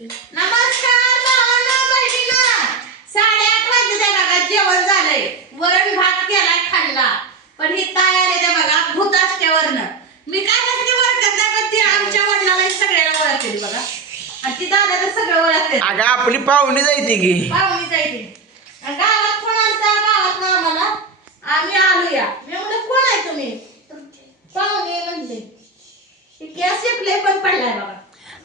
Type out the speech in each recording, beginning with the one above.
नमस्कार भावांनो बहिणींनो, 8:30 वाजले बघा. जेवण झालंय, वरण भात केलाय खाल्ला. पण ही तयार आहे बघा भूत असल्यावरनं. मी काय नसते ओळखत नाही, पण ती आमच्या वडिलाला सगळ्याला ओळखते बघा. आणि ती दादा तर सगळं ओळखते. अगं आपली पाहुणी जायची की पाहुणी जायची. गावात कोण आलता गावात ना आम्हाला, आम्ही आलोया. मी म्हणलं कोण आहे तुम्ही? पाहुणे म्हणले. ती गॅस शिपले पण पडलाय बघा.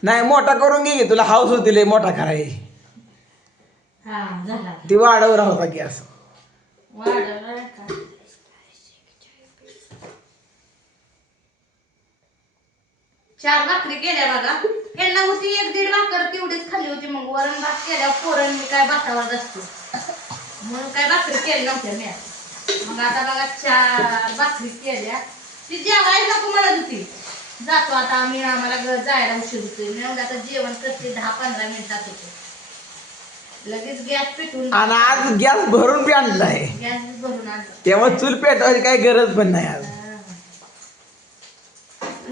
नाही मोठा करून घे की, तुला हाऊस होती लय मोठा करायची. हा झाला ती वाढवर होता गॅस. वाढवला का? 4 भाकरी केल्या बघा. यांना होती 1-1.5 भाकर तेवढीच खाल्ली होती. मग वरण भात केल्या. पोरांनी काय भातावर असतो म्हणून काय भाकरी केली नव्हत्या मी. मग आता बघा 4 भाकरी केल्या. ती जेवायला नको म्हणत होती. जातो आता आम्ही, आम्हाला जायला उशीर होतोय. मी म्हणलं आता जेवण करते, 10-15 मिनिटात होतो. लगेच गॅस पेटवून आणि आज गॅस भरून बी आणलाय, गॅस भरून आणलं. तेव्हा चूल पेटवायची काही गरज पण नाही. आज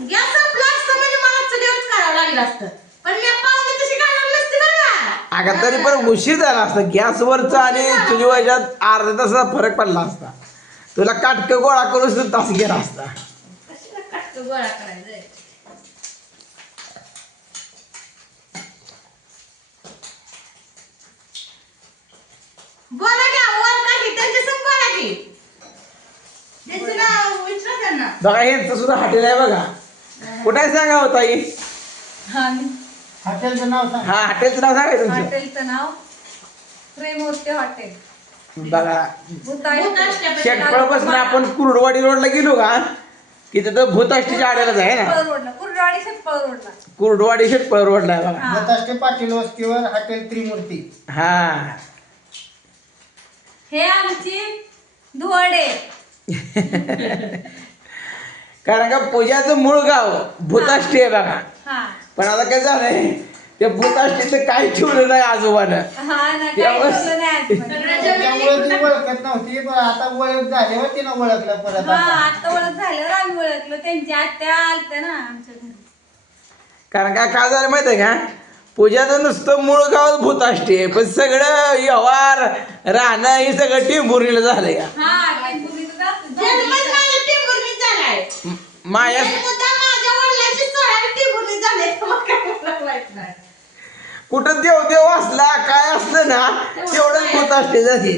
गॅस संपला असतं म्हणजे मला चुलीवरच करावं लागलं असतं. पण मी पाहुणे तशी घालवली नसती बघा. अगं तरी पण उशीर झाला असता. गॅसवरचा आणि चुलीवरच्या अर्धा तासाचा फरक पडला असता. तुला काटक गोळा करून तास गेला असता. कशाला काटकं गोळा करायचंय? बोला की, वर का की त्यांच्या संग बोला की. त्यांचं नाव विचारा त्यांना. बघा यांचं सुद्धा हॉटेल आहे बघा. कुठे सांगा होता हॉटेलचं नाव सांग. हा हॉटेलचं नाव सांगायचं तुमचं. हॉटेलचं नाव प्रेमूर्ती हॉटेल. बघा भूताष्टपती. शेटपळापासून आपण कुर्डवाडी रोडला गेलो का की तिथं भूताष्टीच्या आड्यालाच आहे ना. रोडला कुर्डवाडी शेतपळ रोडला. कुर्डवाडी शेटपळ रोडला आहे बघा. दत्तात्रय पाटील वस्तीवर हॉटेल त्रिमूर्ती. हा हे आमची धुवाडे. कारण का पूजाचं मूळ गाव भूताष्टी आहे बघा. हा पण आता काय झालंय, त्या भूताष्टीचं काही ठेवलं नाही आजोबानं. हा ना, काही बोललं नाही आजपर्यंत. त्यामुळे ती ओळखत नव्हती, पण आता ओळख झाल्यावर तिनं ओळखलं परत. हा आता आता ओळख झाल्यावर आम्ही ओळखलो. त्यांची आत्या आलत्या ना आमच्या घरी. कारण काय झालं माहिती आहे का, पूजाचं नुसतं मूळ गाव भूताष्टी आहे, पण सगळं व्यवहार राहणं हे सगळं टिंबुर्णीला झालंय का. हा टेंभुर्णीचं जास्त जन्मच माझ्या टिंबुर्णीत झालाय. माया जन्मतः माझ्या वडिलांची सोळा टिंबुर्णीत झाले. मग काय मला माहित नाही. कुठं देव असला काय असलं ना तेवढंच भूताष्टी जाते.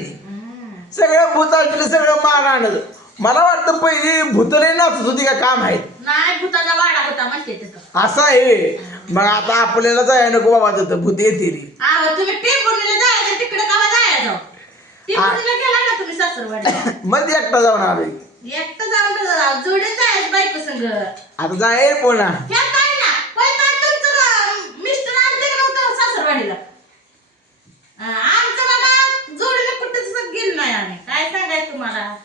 सगळं भूताष्टीला सगळं मान आणत. मला वाटतं पहिली भूतले नाचत होती का काम आहे. नाही भूताचा वाडा होता म्हणते तिथं. असं आहे. मग आता आपल्याला जाय नको बाबा, तिथं भूत येते. आहो तुम्ही टिंबुर्णीला जायचं, तिकडे केव्हा जायचं? टिंबुर्णीला गेला ना तुम्ही सासरवाडीला? मग एकटा जाऊन आलोय. एकटं जाऊन जोडीत जायचं बायको संग. आता जाईल पुन्हा. ह्या काय ना होय काय तुमचं मिस्टर आणते का नव्हतं सासरवाडीला? आमचं बाबा जोडीला कुठं गेलो नाही आम्ही. काय सांगायचं तुम्हाला?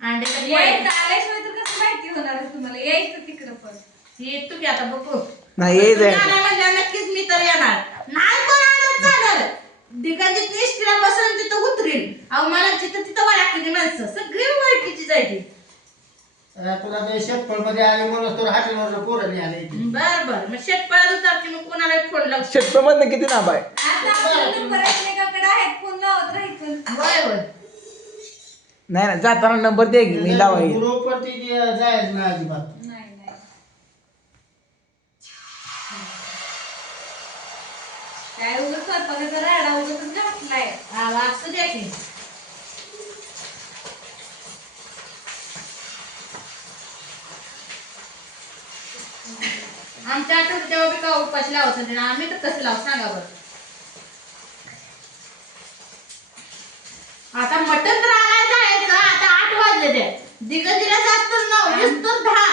अंडे तर यायचं आल्याशिवाय तर कसं माहिती होणार आहे तुम्हाला? यायचं तिकडं पण. येतो की आता बघू. नाही ये जाय. तुम्ही आला म्हणल्यावर नक्कीच मी तर येणार. नाही कोण आलं चालेल. दिगंजित निष्ठीला बसून तिथं उतरील. अहो मला तिथं वळखली माणसं सगळी ओळखीची जायची. तुला ते शेतफळ मध्ये आले म्हणून तर हॉटेलवर पोरं आले. बर मग शेतपळात उतरते मग कोणाला फोन लावतो. शेटपमधनं किती लांब आहे. आता आपला नंबर एकमेकाकडे आहेत, फोन लावत राहायचं. होय नाही ना, जाताना नंबर दे की मी लावायला. बरोबर ती जायच ना अजिबात. नाही काय उगाच स्वयंपाकाचा राडा उगाच घातलाय. असू द्या की. आमच्या आठवड्यात तेव्हा बी का उपाशी लावत होते ना, आम्ही तर कसं लावू सांगा बरं. आता मटण तर आणायला जायचं. आता 8 वाजले ते. दिगंजीला जास्त 9, नुसतं 10.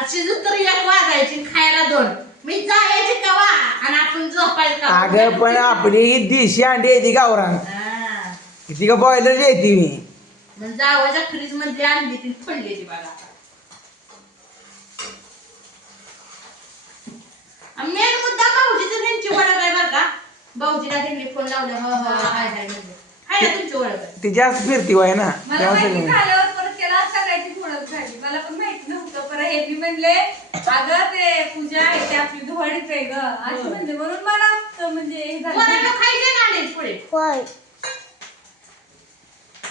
अशी तर 1 वाजायची, खायला 2. मी जायची कवा आणि आपण झोपायचं कवा. अगं पण आपली ही देशी अंडी येते गावरान. हा. ती का बॉयलर येते मी. मग जावाच्या फ्रीज मध्ये आणली ती पडली ती बघा. मेन मुद्दा भाऊजीचं त्यांची ओळख आहे बरं का. भाऊजीला त्यांनी फोन लावला. हाय म्हणजे हाय ना तुमची ओळख आहे. ती जास्त फिरती वय ना मला तेव्हा माहिती सगळं. झाल्यावर परत केला सगळ्याची ओळख झाली. मला पण माहिती नव्हतं. परत हे बी म्हणले अगं ते आपली दिवाळीच आहे ग अशी म्हणजे म्हणून मला म्हणजे हे झालं. पोरांना खायचे ना अंड्याची पोळी.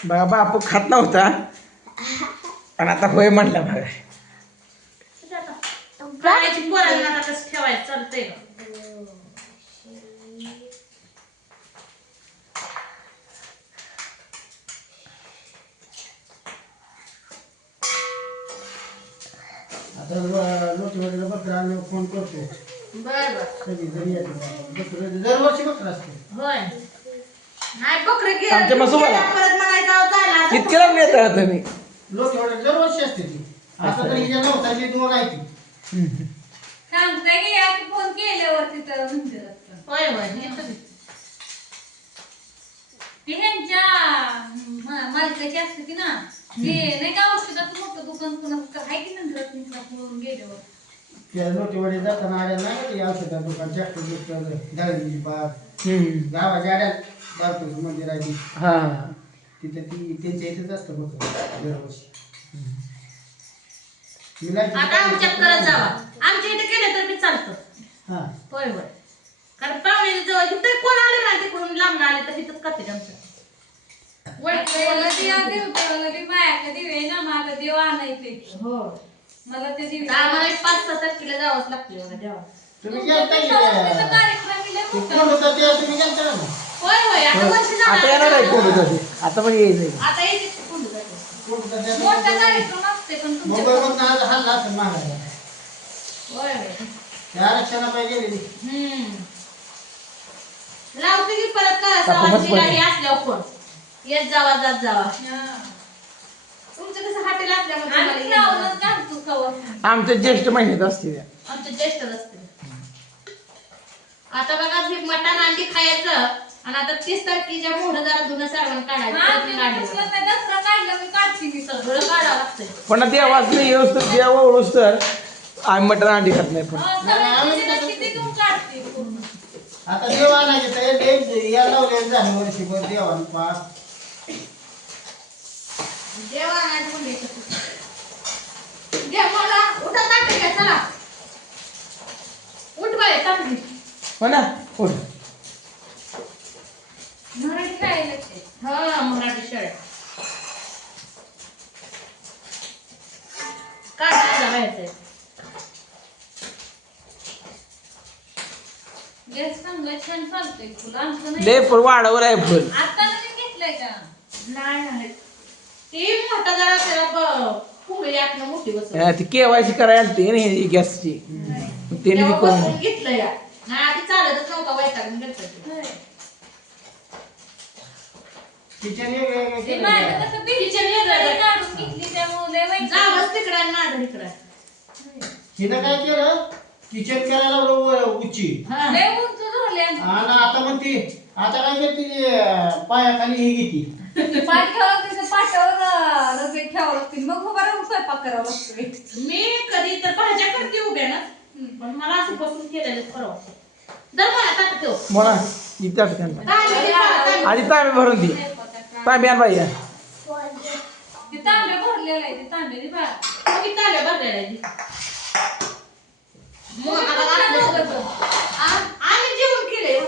बघा बापू खात नव्हता आणि आता होय म्हणला बघा. खायची पोरांना आता कसं ठेवायचं चालतंय का? आता लोटीवाडीला बकरा आल्यावर फोन करतो बर बर कधी जरी येते बकरं दरवर्षी बकरा असते होय. नाही बकरं गेलं आमच्या मसोबाला. परत म्हणायचं अहो जायला. इतके लांब येत राहत तुम्ही. लोटीवाडी दरवर्षी असते ती आता तर हिच्या नवसाची 2 आहे ती सांगताय की आता फोन केल्यावर तिथं मंदिरात होय होय येतं मी. ती ह्यांच्या मालकाची असते ती ना ते नाही का औषधाचं मोठं दुकान कुणाचं तर आहे की मंदिरात म्हणून गेल्यावर त्या लोटीवाडी जाताना आड्या नाही का ते औषधा दुकान ट्रॅक्टर बिक्टर दळणीची बाग गावाच्या आड्यात बारकोचं मंदिर आहे ती. हा तिथं ती त्यांच्या इथेच असतं बकरं दरवर्षी मी नाही आता आमच्यात करत जावा. आमच्या इथे केलं तर मी चालतं. हा होय होय. कारण पाहुणे जवळ तिथे कोण आले ना तिकडून लांब आले तर तिथंच करते आमचं. मला दिवा देवताला बी मायाला दिवे ना मला देव आणायचे हो. मला ते दिवे आम्हाला 5-6 तारखेला जावंच लागतं बघा देवा. तुम्ही गेलता की तिथं कार्यक्रम केले ते मोठा. कोण होतं ते तुम्ही गेलता ना होय होय. आता वर्ष आता येणार आहे झालं. कोण आता पण येईल. आता येते कुंडू जाते. कोण होतं ते मोठा कार्यक्रम असते पण तुमच्या मुंबईमधनं आज हल्ला असेल महागायला होय होय. त्या आरक्षणापायी गेलेली लावते की परत का सवाजीला हे असल्यावर फोन येत जावा जात जावा. तुमचं कसं हॉटेल असल्यामुळे तुम्हाला आम्ही येणं लावूनच घालतो कवर. आमच्या ज्येष्ठ महिन्यात असते त्या. आमचं ज्येष्ठ असते. आता बघा हे मटण अंडी खायचं आणि आता 30 तारखेच्या मोहरं जरा धुणं सारवण काढायचं. हा, परत ते काढायचं. नसलं नाही, दसरा काढला मी काढते मी सगळं. सगळं काढावं लागतंय. पण देवाच नाही येऊस तर देवा ओळूस तर आम्ही मटण अंडी खात नाही पण. हा, सगळ्यांची तिथं किती घेऊन काढते पूर्ण. आता देव आणायचे तर एक या लावले झाले वर्षभर देवान पाच जेवण आणायचं म्हणलं इथं. दे मला उठा ताटं घ्या चला. उठ बाई ताटली. हो ना उठ. मराठी खायला ते. हा मराठी शाळेत. काय करायचंय? गॅस चांगला छान चालतोय फुल आमचं नाही. लय फुल वाढवर आहे फुल. आता नाही घेतलंय का नाही नाही. ती मोठा जरा त्याला फुगडी आपलं मोठी बसव. ती केवायसी करायला ते नाही गॅसची त्याने तेव्हा बी करून बसवून घेतलं या. नाही आधी चालतच नव्हता वैतागून घेतलं ते. किचन ते माझं कसं बिल किचन वेगळं काढून घेतली त्यामुळे लय वाईट जावंच तिकडं आणि माझं इकडं. हिनं काय केलं किचन करायला लावलं उच्ची हा. लय उंच झाले आणि आता म्हणते आता काय करते पायाखाली ही घेते पाय ठेवावं लागते पाट्यावर रस्ते ठेवावं लागतील मग उभा राहून स्वयंपाक करावा लागतो. मी कधी तर भाज्या करते उभ्या ना पण मला असं बसून केलेलं परवडतं. जर मला ताट ठेव. म्हणा इथे त्यांना तांबे दे मला, तांबे. आधी तांबे भरून दे. तांबे आण बाई ते तांबे भरलेलं आहे ते तांबे बा मग किती तांबे भरलेले आहेत? मग आता घातलं. आम्ही जेवण केलंय.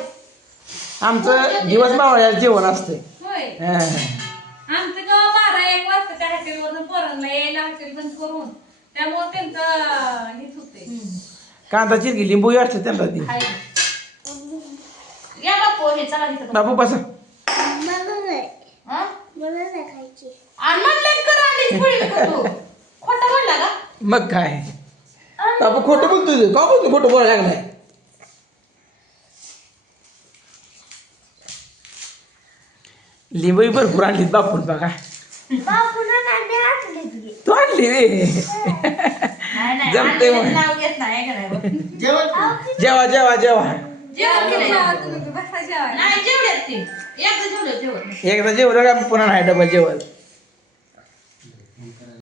आमचं दिवस मावळ्याला जेवण असतंय. होय हा. आमचं जेव्हा 12-1 वाजता त्या हॉटेलवरून पोरांना यायला हॉटेल बंद करून त्यामुळे त्यांचं हेच होते. कांदा चिरकी लिंबू असतं त्यांना ती. हाय. या बापू हे चला इथं. बापू बसा. हा? आणि म्हणलं कर अंडीची पोळी नको तू. खोटं बोलला का? मग काय बापू खोटं बोलतोय का बोलतो खोटं बोलायला लागलाय. लिंबू भरपूर आणलीत बापून बघा. तू आणली रे नाही नाही जमतंय मग. अंड्याचं नाव घेत नाही का नाही? जेवण जेवा जेवा जेवा जेवण केलंय. तुम्ही बसा जेवायला. नाही जेवढ्यात ते एकदा जेवढं जेवण एकदा जेवलं का पुन्हा नाही डबल जेवण.